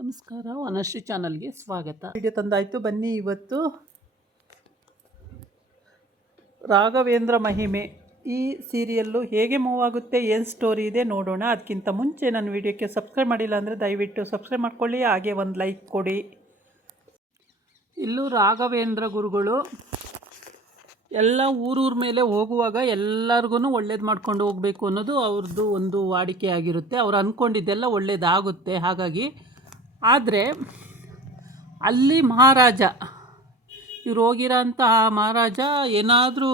ನಮಸ್ಕಾರ, ವನಶ್ರೀ ಚಾನಲ್ಗೆ ಸ್ವಾಗತ. ವಿಡಿಯೋ ತಂದಾಯಿತು. ಬನ್ನಿ, ಇವತ್ತು ರಾಘವೇಂದ್ರ ಮಹಿಮೆ ಈ ಸೀರಿಯಲ್ಲು ಹೇಗೆ ಮೂವ್ ಆಗುತ್ತೆ, ಏನು ಸ್ಟೋರಿ ಇದೆ ನೋಡೋಣ. ಅದಕ್ಕಿಂತ ಮುಂಚೆ ನನ್ನ ವಿಡಿಯೋಕ್ಕೆ ಸಬ್ಸ್ಕ್ರೈಬ್ ಮಾಡಿಲ್ಲ ಅಂದರೆ ದಯವಿಟ್ಟು ಸಬ್ಸ್ಕ್ರೈಬ್ ಮಾಡ್ಕೊಳ್ಳಿ, ಹಾಗೆ ಒಂದು ಲೈಕ್ ಕೊಡಿ. ಇಲ್ಲೂ ರಾಘವೇಂದ್ರ ಗುರುಗಳು ಎಲ್ಲ ಊರೂರ ಮೇಲೆ ಹೋಗುವಾಗ ಎಲ್ಲರಿಗೂ ಒಳ್ಳೇದು ಮಾಡ್ಕೊಂಡು ಹೋಗಬೇಕು ಅನ್ನೋದು ಅವ್ರದ್ದು ಒಂದು ವಾಡಿಕೆ ಆಗಿರುತ್ತೆ. ಅವ್ರು ಅಂದ್ಕೊಂಡಿದ್ದೆಲ್ಲ ಒಳ್ಳೇದಾಗುತ್ತೆ. ಹಾಗಾಗಿ ಆದರೆ ಅಲ್ಲಿ ಮಹಾರಾಜ, ಇವ್ರು ಹೋಗಿರೋಂತಹ ಮಹಾರಾಜ ಏನಾದರೂ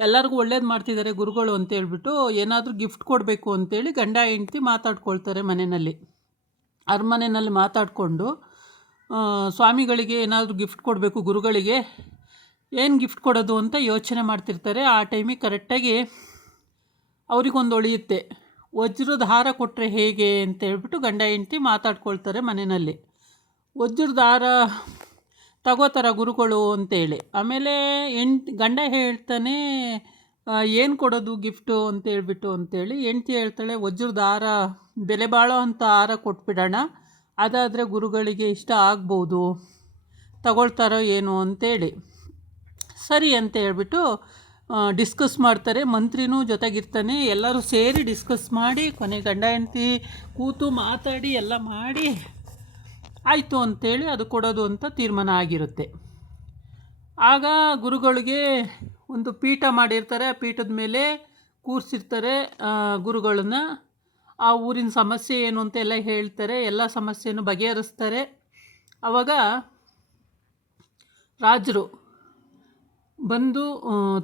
ಎಲ್ಲರಿಗೂ ಒಳ್ಳೇದು ಮಾಡ್ತಿದ್ದಾರೆ ಗುರುಗಳು ಅಂತೇಳ್ಬಿಟ್ಟು ಏನಾದರೂ ಗಿಫ್ಟ್ ಕೊಡಬೇಕು ಅಂತೇಳಿ ಗಂಡ ಹೆಂಡ್ತಿ ಮಾತಾಡ್ಕೊಳ್ತಾರೆ ಮನೆಯಲ್ಲಿ. ಅರಮನೆಯಲ್ಲಿ ಮಾತಾಡಿಕೊಂಡು ಸ್ವಾಮಿಗಳಿಗೆ ಏನಾದರೂ ಗಿಫ್ಟ್ ಕೊಡಬೇಕು, ಗುರುಗಳಿಗೆ ಏನು ಗಿಫ್ಟ್ ಕೊಡೋದು ಅಂತ ಯೋಚನೆ ಮಾಡ್ತಿರ್ತಾರೆ. ಆ ಟೈಮಿಗೆ ಕರೆಕ್ಟಾಗಿ ಅವ್ರಿಗೊಂದು ಒಳಿಯುತ್ತೆ. ವಜ್ರದ ಹಾರ ಕೊಟ್ಟರೆ ಹೇಗೆ ಅಂತೇಳ್ಬಿಟ್ಟು ಗಂಡ ಹೆಂಡ್ತಿ ಮಾತಾಡ್ಕೊಳ್ತಾರೆ ಮನೆಯಲ್ಲಿ. ವಜ್ರದ ಹಾರ ತಗೋತಾರ ಗುರುಗಳು ಅಂತೇಳಿ. ಆಮೇಲೆ ಗಂಡ ಹೇಳ್ತಾನೆ ಏನು ಕೊಡೋದು ಗಿಫ್ಟು ಅಂತೇಳಿ ಹೆಂಡ್ತಿ ಹೇಳ್ತಾಳೆ, ವಜ್ರದ ಹಾರ, ಬೆಲೆ ಬಾಳೋ ಅಂಥ ಹಾರ ಕೊಟ್ಬಿಡೋಣ, ಅದಾದರೆ ಗುರುಗಳಿಗೆ ಇಷ್ಟ ಆಗ್ಬೋದು, ತಗೊಳ್ತಾರೋ ಏನು ಅಂತೇಳಿ. ಸರಿ ಅಂತ ಹೇಳ್ಬಿಟ್ಟು ಡಿಸ್ಕಸ್ ಮಾಡ್ತಾರೆ. ಮಂತ್ರಿನೂ ಜೊತೆಗಿರ್ತಾನೆ. ಎಲ್ಲರೂ ಸೇರಿ ಡಿಸ್ಕಸ್ ಮಾಡಿ ಕೊನೆ ಗಂಡ ಹೆಂಡ್ತಿ ಕೂತು ಮಾತಾಡಿ ಎಲ್ಲ ಮಾಡಿ ಆಯಿತು ಅಂತೇಳಿ ಅದು ಕೊಡೋದು ಅಂತ ತೀರ್ಮಾನ ಆಗಿರುತ್ತೆ. ಆಗ ಗುರುಗಳಿಗೆ ಒಂದು ಪೀಠ ಮಾಡಿರ್ತಾರೆ. ಆ ಪೀಠದ ಮೇಲೆ ಕೂರಿಸಿರ್ತಾರೆ ಗುರುಗಳನ್ನ. ಆ ಊರಿನ ಸಮಸ್ಯೆ ಏನು ಅಂತ ಎಲ್ಲ ಹೇಳ್ತಾರೆ. ಎಲ್ಲ ಸಮಸ್ಯೆನೂ ಬಗೆಹರಿಸ್ತಾರೆ. ಆವಾಗ ರಾಜರು ಬಂದು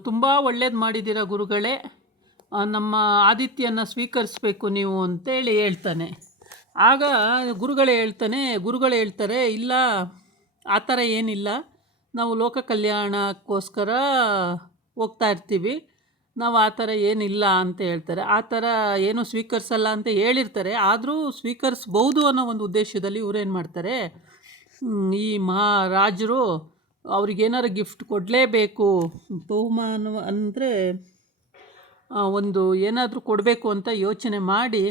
ತುಂಬ ಒಳ್ಳೇದು ಮಾಡಿದ್ದೀರ ಗುರುಗಳೇ, ನಮ್ಮ ಆದಿತ್ಯನ ಸ್ವೀಕರಿಸಬೇಕು ನೀವು ಅಂತೇಳಿ ಹೇಳ್ತಾನೆ. ಆಗ ಗುರುಗಳು ಹೇಳ್ತಾರೆ, ಇಲ್ಲ, ಆ ಥರ ಏನಿಲ್ಲ, ನಾವು ಲೋಕ ಕಲ್ಯಾಣಕ್ಕೋಸ್ಕರ ಹೋಗ್ತಾ ಇರ್ತೀವಿ, ನಾವು ಆ ಥರ ಏನಿಲ್ಲ ಅಂತ ಹೇಳ್ತಾರೆ. ಆ ಥರ ಏನು ಸ್ವೀಕರಿಸಲ್ಲ ಅಂತ ಹೇಳಿರ್ತಾರೆ. ಆದರೂ ಸ್ವೀಕರಿಸ್ಬೋದು ಅನ್ನೋ ಒಂದು ಉದ್ದೇಶದಲ್ಲಿ ಇವರೇನು ಮಾಡ್ತಾರೆ, ಈ ಮಹಾರಾಜರು ಅವ್ರಿಗೇನಾರು ಗಿಫ್ಟ್ ಕೊಡಲೇಬೇಕು, ಬಹುಮಾನ ಅಂದರೆ ಒಂದು ಏನಾದರೂ ಕೊಡಬೇಕು ಅಂತ ಯೋಚನೆ ಮಾಡಿ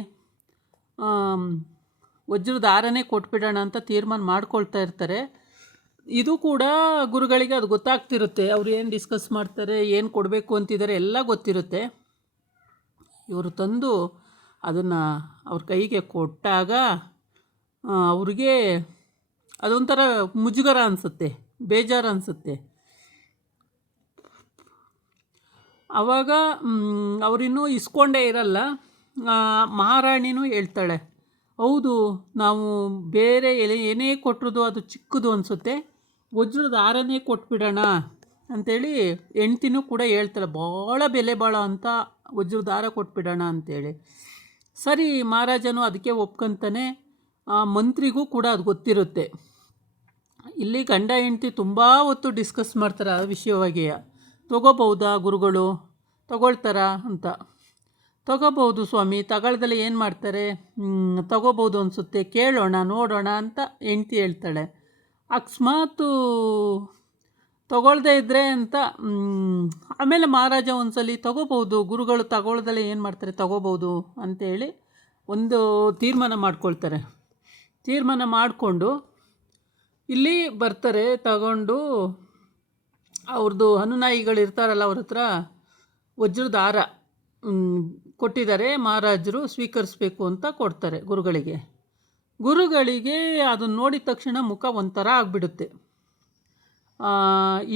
ವಜ್ರದ ಹಾರನೇ ಕೊಟ್ಬಿಡೋಣ ಅಂತ ತೀರ್ಮಾನ ಮಾಡ್ಕೊಳ್ತಾ ಇರ್ತಾರೆ. ಇದು ಕೂಡ ಗುರುಗಳಿಗೆ ಅದು ಗೊತ್ತಾಗ್ತಿರುತ್ತೆ. ಅವ್ರು ಏನು ಡಿಸ್ಕಸ್ ಮಾಡ್ತಾರೆ, ಏನು ಕೊಡಬೇಕು ಅಂತಿದ್ದಾರೆ ಎಲ್ಲ ಗೊತ್ತಿರುತ್ತೆ. ಇವರು ತಂದು ಅದನ್ನು ಅವ್ರ ಕೈಗೆ ಕೊಟ್ಟಾಗ ಅವ್ರಿಗೆ ಅದೊಂಥರ ಮುಜುಗರ ಅನಿಸುತ್ತೆ, ಬೇಜಾರು ಅನಿಸುತ್ತೆ. ಆವಾಗ ಅವರಿನ್ನೂ ಇಸ್ಕೊಂಡೇ ಇರಲ್ಲ. ಮಹಾರಾಣಿನೂ ಹೇಳ್ತಾಳೆ, ಹೌದು, ನಾವು ಬೇರೆ ಏನೇ ಕೊಟ್ಟರು ಅದು ಚಿಕ್ಕದು ಅನಿಸುತ್ತೆ, ವಜ್ರದ ಹಾರನೇ ಕೊಟ್ಬಿಡೋಣ ಅಂಥೇಳಿ ಹೆಂಡ್ತಿನೂ ಕೂಡ ಹೇಳ್ತಾಳೆ, ಭಾಳ ಬೆಲೆ ಬಾಳೋ ಅಂತ ವಜ್ರದ ಹಾರ ಕೊಟ್ಬಿಡೋಣ ಅಂಥೇಳಿ. ಸರಿ, ಮಹಾರಾಜನು ಅದಕ್ಕೆ ಒಪ್ಕೊಂತಾನೆ. ಮಂತ್ರಿಗೂ ಕೂಡ ಅದು ಗೊತ್ತಿರುತ್ತೆ. ಇಲ್ಲಿ ಗಂಡ ಹೆಂಡ್ತಿ ತುಂಬ ಹೊತ್ತು ಡಿಸ್ಕಸ್ ಮಾಡ್ತಾರೆ ಆ ವಿಷಯವಾಗಿ. ತೊಗೋಬಹುದಾ ಗುರುಗಳು, ತಗೊಳ್ತಾರ ಅಂತ. ತಗೋಬಹುದು ಸ್ವಾಮಿ, ತಗೊಳ್ದಲ್ಲೇ ಏನು ಮಾಡ್ತಾರೆ, ತಗೋಬೋದು ಅನಿಸುತ್ತೆ, ಕೇಳೋಣ ನೋಡೋಣ ಅಂತ ಹೆಂಡ್ತಿ ಹೇಳ್ತಾಳೆ. ಅಕಸ್ಮಾತು ತಗೊಳ್ದೇ ಇದ್ದರೆ ಅಂತ ಆಮೇಲೆ ಮಹಾರಾಜ ಒಂದ್ಸಲಿ ತಗೋಬಹುದು, ಗುರುಗಳು ತಗೊಳ್ದಲ್ಲೇ ಏನು ಮಾಡ್ತಾರೆ, ತಗೋಬಹುದು ಅಂತೇಳಿ ಒಂದು ತೀರ್ಮಾನ ಮಾಡ್ಕೊಳ್ತಾರೆ. ತೀರ್ಮಾನ ಮಾಡಿಕೊಂಡು ಇಲ್ಲಿ ಬರ್ತಾರೆ. ತಗೊಂಡು ಅವ್ರದ್ದು ಅನುನಾಯಿಗಳಿರ್ತಾರಲ್ಲ, ಅವ್ರ ಹತ್ರ ವಜ್ರದ ಹಾರ ಕೊಟ್ಟಿದ್ದಾರೆ ಮಹಾರಾಜರು, ಸ್ವೀಕರಿಸಬೇಕು ಅಂತ ಕೊಡ್ತಾರೆ ಗುರುಗಳಿಗೆ ಅದನ್ನು ನೋಡಿದ ತಕ್ಷಣ ಮುಖ ಒಂಥರ ಆಗಿಬಿಡುತ್ತೆ.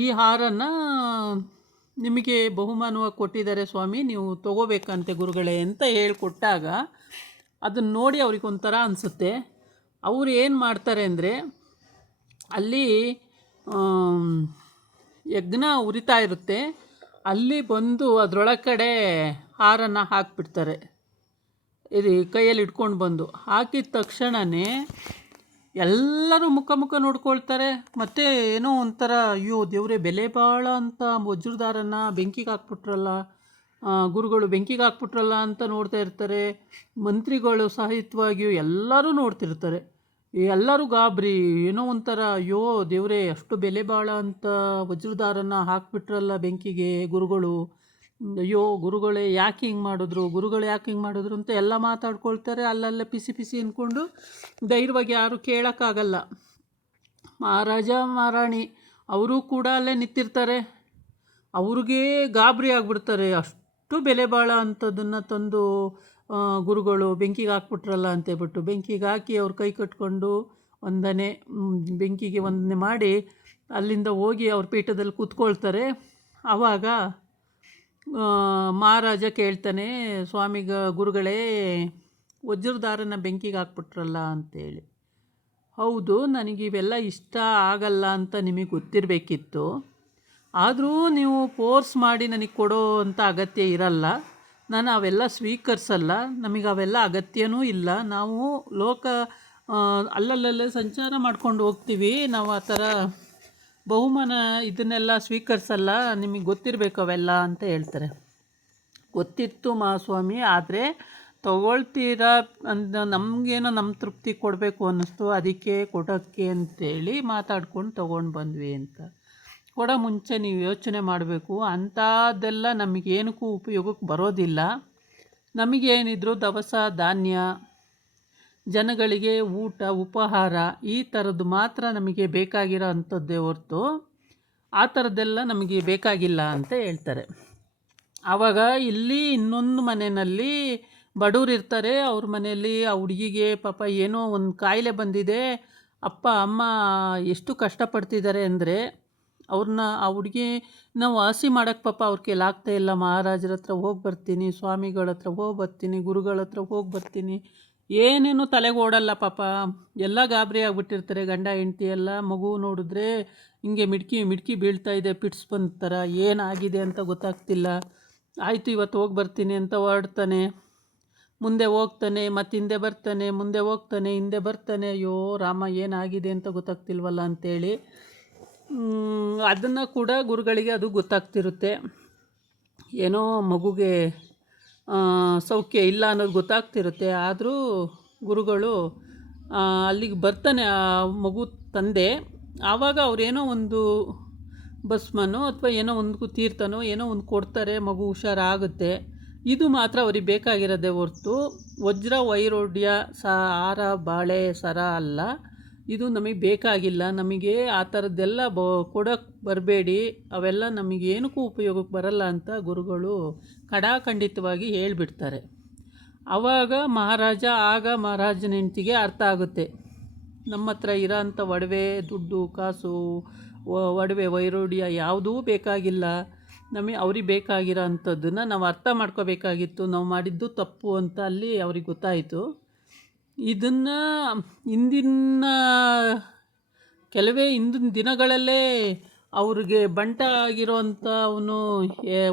ಈ ಹಾರನ ನಿಮಗೆ ಬಹುಮಾನವಾಗಿ ಕೊಟ್ಟಿದ್ದಾರೆ ಸ್ವಾಮಿ, ನೀವು ತಗೋಬೇಕಂತೆ ಗುರುಗಳೇ ಅಂತ ಹೇಳಿಕೊಟ್ಟಾಗ ಅದನ್ನು ನೋಡಿ ಅವ್ರಿಗೊಂಥರ ಅನಿಸುತ್ತೆ. ಅವರು ಏನು ಮಾಡ್ತಾರೆ ಅಂದರೆ, ಅಲ್ಲಿ ಯಜ್ಞ ಉರಿತಾ ಇರುತ್ತೆ, ಅಲ್ಲಿ ಬಂದು ಅದರೊಳಗಡೆ ಹಾರನ್ನು ಹಾಕಿಬಿಡ್ತಾರೆ. ಇದು ಕೈಯಲ್ಲಿ ಇಟ್ಕೊಂಡು ಬಂದು ಹಾಕಿದ ತಕ್ಷಣವೇ ಎಲ್ಲರೂ ಮುಖ ನೋಡ್ಕೊಳ್ತಾರೆ. ಮತ್ತು ಏನೋ ಒಂಥರ, ಅಯ್ಯೋ ದೇವರೇ, ಬೆಲೆ ಬಾಳ ಅಂತ ವಜ್ರದ ಹಾರನ ಬೆಂಕಿಗೆ ಹಾಕ್ಬಿಟ್ರಲ್ಲ, ಗುರುಗಳು ಬೆಂಕಿಗೆ ಹಾಕ್ಬಿಟ್ರಲ್ಲ ಅಂತ ನೋಡ್ತಾ ಇರ್ತಾರೆ. ಮಂತ್ರಿಗಳು ಸಹಿತವಾಗಿಯೂ ಎಲ್ಲರೂ ನೋಡ್ತಿರ್ತಾರೆ. ಎಲ್ಲರೂ ಗಾಬರಿ, ಏನೋ ಒಂಥರ, ಅಯ್ಯೋ ದೇವರೇ, ಅಷ್ಟು ಬೆಲೆ ಬಾಳ ಅಂತ ವಜ್ರದ ಹಾರನ ಹಾಕ್ಬಿಟ್ರಲ್ಲ ಬೆಂಕಿಗೆ ಗುರುಗಳು ಅಯ್ಯೋ ಗುರುಗಳೇ ಯಾಕೆ ಹಿಂಗೆ ಮಾಡಿದ್ರು, ಗುರುಗಳು ಯಾಕೆ ಹಿಂಗೆ ಮಾಡಿದ್ರು ಅಂತ ಎಲ್ಲ ಮಾತಾಡ್ಕೊಳ್ತಾರೆ. ಅಲ್ಲಲ್ಲೇ ಪಿಸಿ ಪಿಸಿ ಅಂದ್ಕೊಂಡು ಧೈರ್ಯವಾಗಿ ಯಾರು ಕೇಳೋಕ್ಕಾಗಲ್ಲ. ಮಹಾರಾಜ ಮಹಾರಾಣಿ ಅವರು ಕೂಡ ಅಲ್ಲೇ ನಿಂತಿರ್ತಾರೆ. ಅವ್ರಿಗೆ ಗಾಬರಿ ಆಗಿಬಿಡ್ತಾರೆ. ಅಷ್ಟು ಬೆಲೆ ಬಾಳೋ ಅಂಥದ್ದನ್ನು ತಂದು ಗುರುಗಳು ಬೆಂಕಿಗೆ ಹಾಕ್ಬಿಟ್ರಲ್ಲ ಅಂತೇಳ್ಬಿಟ್ಟು ಬೆಂಕಿಗೆ ಹಾಕಿ ಅವ್ರ ಕೈ ಕಟ್ಕೊಂಡು ಬೆಂಕಿಗೆ ವಂದನೆ ಮಾಡಿ ಅಲ್ಲಿಂದ ಹೋಗಿ ಅವ್ರ ಪೀಠದಲ್ಲಿ ಕೂತ್ಕೊಳ್ತಾರೆ. ಆವಾಗ ಮಹಾರಾಜ ಕೇಳ್ತಾನೆ, ಗುರುಗಳೇ ವಜ್ರದಾರನ ಬೆಂಕಿಗೆ ಹಾಕ್ಬಿಟ್ರಲ್ಲ ಅಂತೇಳಿ. ಹೌದು, ನನಗೆ ಇವೆಲ್ಲ ಇಷ್ಟ ಆಗಲ್ಲ ಅಂತ ನಿಮಗೆ ಗೊತ್ತಿರಬೇಕಿತ್ತು. ಆದರೂ ನೀವು ಫೋರ್ಸ್ ಮಾಡಿ ನನಗೆ ಕೊಡೋ ಅಂಥ ಅಗತ್ಯ ಇರಲ್ಲ. ನಾನು ಅವೆಲ್ಲ ಸ್ವೀಕರಿಸಲ್ಲ. ನಮಗೆ ಅವೆಲ್ಲ ಅಗತ್ಯನೂ ಇಲ್ಲ. ನಾವು ಅಲ್ಲಲ್ಲೇ ಸಂಚಾರ ಮಾಡ್ಕೊಂಡು ಹೋಗ್ತೀವಿ. ನಾವು ಆ ಥರ ಬಹುಮಾನ ಇದನ್ನೆಲ್ಲ ಸ್ವೀಕರಿಸಲ್ಲ. ನಿಮಗೆ ಗೊತ್ತಿರಬೇಕು ಅವೆಲ್ಲ ಅಂತ ಹೇಳ್ತಾರೆ. ಗೊತ್ತಿತ್ತು ಮಹಾಸ್ವಾಮಿ, ಆದರೆ ತಗೊಳ್ತೀರಾ ಅಂತ ನಮಗೇನೋ ನಮ್ಮ ತೃಪ್ತಿ ಕೊಡಬೇಕು ಅನ್ನಿಸ್ತು, ಅದಕ್ಕೆ ಕೊಡೋಕ್ಕೆ ಅಂತೇಳಿ ಮಾತಾಡ್ಕೊಂಡು ತೊಗೊಂಡು ಬಂದ್ವಿ ಅಂತ. ಕೊಡೋ ಮುಂಚೆ ನೀವು ಯೋಚನೆ ಮಾಡಬೇಕು. ಅಂಥದ್ದೆಲ್ಲ ನಮಗೇನಕ್ಕೂ ಉಪಯೋಗಕ್ಕೆ ಬರೋದಿಲ್ಲ. ನಮಗೇನಿದ್ರು ದವಸ ಧಾನ್ಯ, ಜನಗಳಿಗೆ ಊಟ ಉಪಹಾರ ಈ ಥರದ್ದು ಮಾತ್ರ ನಮಗೆ ಬೇಕಾಗಿರೋ ಅಂಥದ್ದೇ ಹೊರತು ಆ ಥರದ್ದೆಲ್ಲ ನಮಗೆ ಬೇಕಾಗಿಲ್ಲ ಅಂತ ಹೇಳ್ತಾರೆ. ಆವಾಗ ಇಲ್ಲಿ ಇನ್ನೊಂದು ಮನೆಯಲ್ಲಿ ಬಡವ್ರು ಇರ್ತಾರೆ. ಅವ್ರ ಮನೆಯಲ್ಲಿ ಆ ಹುಡುಗಿಗೆ ಪಾಪ ಏನೋ ಒಂದು ಕಾಯಿಲೆ ಬಂದಿದೆ. ಅಪ್ಪ ಅಮ್ಮ ಎಷ್ಟು ಕಷ್ಟಪಡ್ತಿದ್ದಾರೆ ಅಂದರೆ ಆ ಹುಡುಗಿನ ವಾಸಿ ಮಾಡೋಕ್ಕೆ ಪಾಪ ಅವ್ರ ಕೈಲಾಗ್ತಾ ಇಲ್ಲ. ಮಹಾರಾಜರ ಹತ್ರ ಹೋಗಿ ಬರ್ತೀನಿ, ಸ್ವಾಮಿಗಳ ಹತ್ರ ಹೋಗಿ ಬರ್ತೀನಿ, ಗುರುಗಳ ಹತ್ರ ಹೋಗಿ ಬರ್ತೀನಿ, ಏನೇನು ತಲೆಗೆ ಓಡಲ್ಲ ಪಾಪ. ಎಲ್ಲ ಗಾಬರಿ ಆಗಿಬಿಟ್ಟಿರ್ತಾರೆ ಗಂಡ ಹೆಂಡತಿ ಎಲ್ಲ. ಮಗು ನೋಡಿದ್ರೆ ಹಿಂಗೆ ಮಿಡ್ಕಿ ಬೀಳ್ತಾ ಇದೆ, ಪಿಟ್ಸ್ ಬಂದ ಥರ, ಏನಾಗಿದೆ ಅಂತ ಗೊತ್ತಾಗ್ತಿಲ್ಲ. ಆಯಿತು ಇವತ್ತು ಹೋಗಿ ಬರ್ತೀನಿ ಅಂತ ಹೊರಡ್ತಾನೆ. ಮುಂದೆ ಹೋಗ್ತಾನೆ, ಮತ್ತು ಹಿಂದೆ ಬರ್ತಾನೆ, ಮುಂದೆ ಹೋಗ್ತಾನೆ, ಹಿಂದೆ ಬರ್ತಾನೆ. ಅಯ್ಯೋ ರಾಮ, ಏನಾಗಿದೆ ಅಂತ ಗೊತ್ತಾಗ್ತಿಲ್ವಲ್ಲ ಅಂಥೇಳಿ ಅದನ್ನು ಕೂಡ ಗುರುಗಳಿಗೆ ಅದು ಗೊತ್ತಾಗ್ತಿರುತ್ತೆ. ಏನೋ ಮಗುಗೆ ಸೌಖ್ಯ ಇಲ್ಲ ಅನ್ನೋದು ಗೊತ್ತಾಗ್ತಿರುತ್ತೆ. ಆದರೂ ಗುರುಗಳು ಅಲ್ಲಿಗೆ ಬರ್ತಾನೆ ಆ ಮಗು ತಂದೆ. ಆವಾಗ ಅವರೇನೋ ಒಂದು ಭಸ್ಮನೋ ಅಥವಾ ಏನೋ ಒಂದು ತೀರ್ಥನೋ ಏನೋ ಒಂದು ಕೊಡ್ತಾರೆ, ಮಗು ಹುಷಾರಾಗುತ್ತೆ. ಇದು ಮಾತ್ರ ಅವ್ರಿಗೆ ಬೇಕಾಗಿರೋದೇ ಹೊರತು ವಜ್ರ ವೈರೋಡ್ಯ ಹಾರ ಬಾಳೆ ಸರ ಅಲ್ಲ. ಇದು ನಮಗೆ ಬೇಕಾಗಿಲ್ಲ. ನಮಗೆ ಆ ಥರದ್ದೆಲ್ಲ ಕೊಡೋಕ್ಕೆ ಬರಬೇಡಿ, ಅವೆಲ್ಲ ನಮಗೇನಕ್ಕೂ ಉಪಯೋಗಕ್ಕೆ ಬರಲ್ಲ ಅಂತ ಗುರುಗಳು ಖಡಾಖಂಡಿತವಾಗಿ ಹೇಳಿಬಿಡ್ತಾರೆ. ಆವಾಗ ಮಹಾರಾಜನ ಹೆಂಡತಿಗೆ ಅರ್ಥ ಆಗುತ್ತೆ, ನಮ್ಮ ಹತ್ರ ಇರೋಂಥ ಒಡವೆ ದುಡ್ಡು ಕಾಸು ಒಡವೆ ವೈರೋಡ್ಯ ಯಾವುದೂ ಬೇಕಾಗಿಲ್ಲ. ಅವ್ರಿಗೆ ಬೇಕಾಗಿರೋ ಅಂಥದ್ದನ್ನು ನಾವು ಅರ್ಥ ಮಾಡ್ಕೋಬೇಕಾಗಿತ್ತು. ನಾವು ಮಾಡಿದ್ದು ತಪ್ಪು ಅಂತ ಅಲ್ಲಿ ಅವ್ರಿಗೆ ಗೊತ್ತಾಯಿತು. ಇದನ್ನು ಹಿಂದಿನ ದಿನಗಳಲ್ಲೇ ಅವ್ರಿಗೆ ಬಂಟ ಆಗಿರೋಂಥ ಅವನು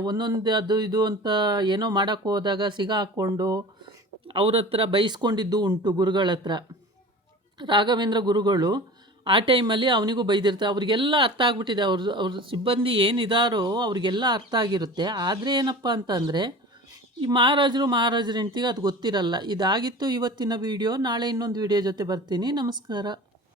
ಒಂದೊಂದು ಅದು ಇದು ಅಂತ ಏನೋ ಮಾಡೋಕ್ಕೆ ಹೋದಾಗ ಸಿಗಾಕ್ಕೊಂಡು ಅವ್ರ ಹತ್ರ ಬೈಸ್ಕೊಂಡಿದ್ದು ಉಂಟು ಗುರುಗಳ ಹತ್ರ. ರಾಘವೇಂದ್ರ ಗುರುಗಳು ಆ ಟೈಮಲ್ಲಿ ಅವನಿಗೂ ಬೈದಿರ್ತಾರೆ. ಅವ್ರಿಗೆಲ್ಲ ಅರ್ಥ ಆಗಿಬಿಟ್ಟಿದೆ. ಅವ್ರ ಸಿಬ್ಬಂದಿ ಏನಿದಾರೋ ಅವ್ರಿಗೆಲ್ಲ ಅರ್ಥ ಆಗಿರುತ್ತೆ. ಆದರೆ ಏನಪ್ಪ ಅಂತಂದರೆ ಈ ಮಹಾರಾಜರ ಹೆಂಡತಿಗೆ ಅದು ಗೊತ್ತಿರಲ್ಲ. ಇದಾಗಿತ್ತು ಇವತ್ತಿನ ವಿಡಿಯೋ. ನಾಳೆ ಇನ್ನೊಂದು ವಿಡಿಯೋ ಜೊತೆ ಬರ್ತೀನಿ. ನಮಸ್ಕಾರ.